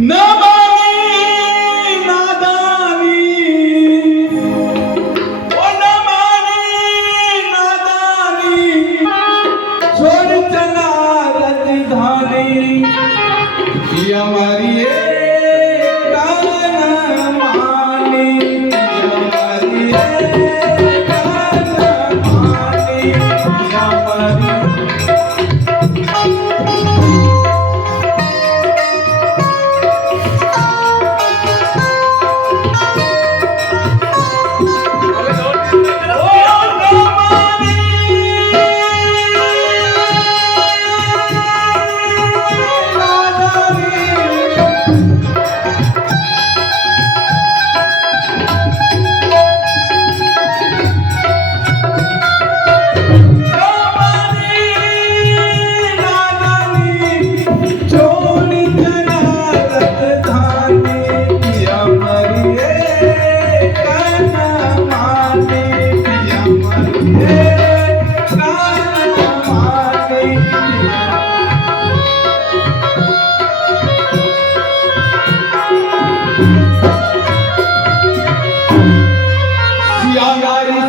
न मानी नादानी, ओ न मानी नादानी, छोड़ चला राजधानी, ये हमारी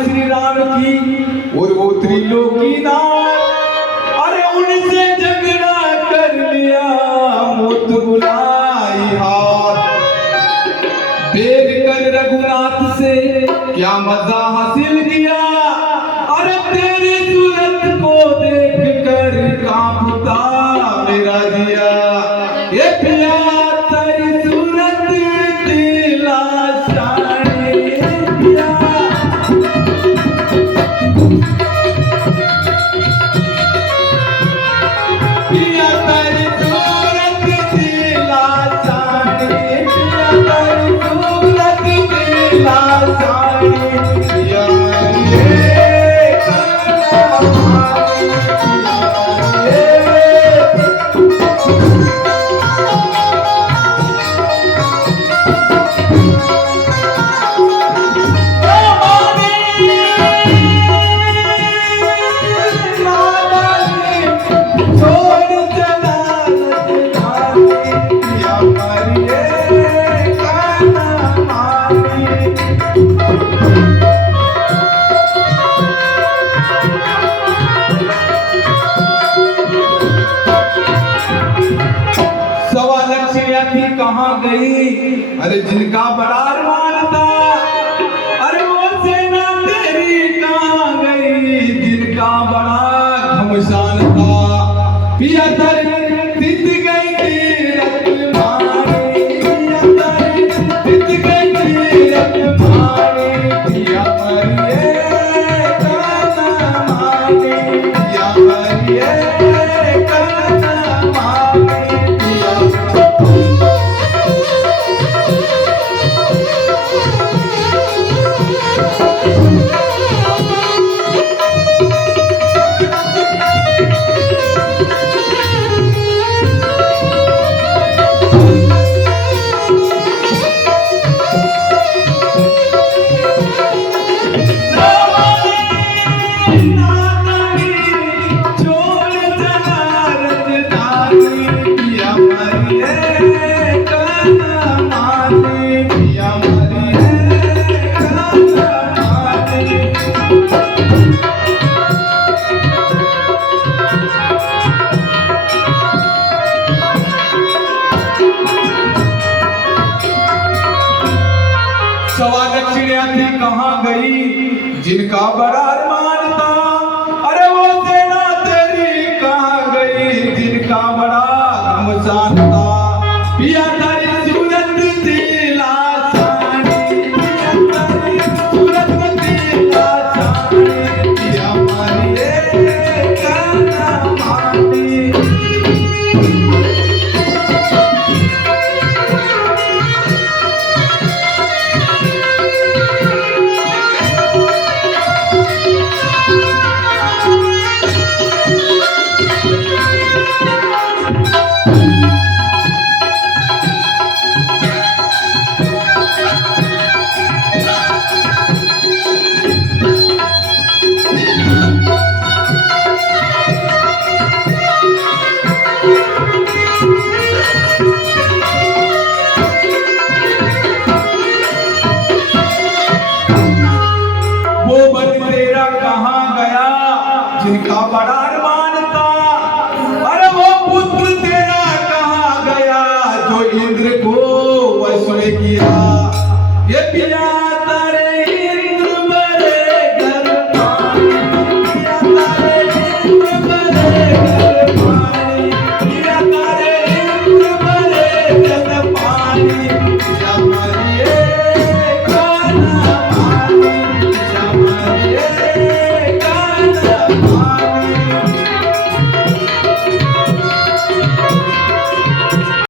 श्री राम की और वो त्रिलोकी नाथ, अरे उनसे झगड़ा कर लिया मौत बुलाई हाथ, बेर कर रघुनाथ से क्या मजा हासिल किया, अरे तेरी सूरत को देख कर कांपता मेरा जिया, ये पिया तेरी सूरत दिला शानी पिया, पिया तेरी सूरत दिला शानी, पिया तेरी सूरत दिला शानी, पिया कहाँ गई, अरे जिनका बड़ा अरमान था, अरे वो सेना तेरी कहाँ गई, जिनका बड़ा घमसान था, पिया तेरी तित गई तीरथ मारी, पिया तेरी तित गई तीरथ मारी, पिया मरिए काना मारी, पिया मरिए काना मारी, पिया सवा दक्षिणिया थी कहाँ गई, जिनका बड़ा अरमान था, अरे वो सेना तेरी कहाँ गई, जिनका बड़ा घमसान था, पिया तेरी सूरत दिला शानी, पिया तेरी सूरत दिला शानी, पिया मारिए काना मानी, जिनका बड़ा अरमान था। अरे वो पुत्र तेरा कहाँ गया जो इंद्र को वश में किया। ये पिया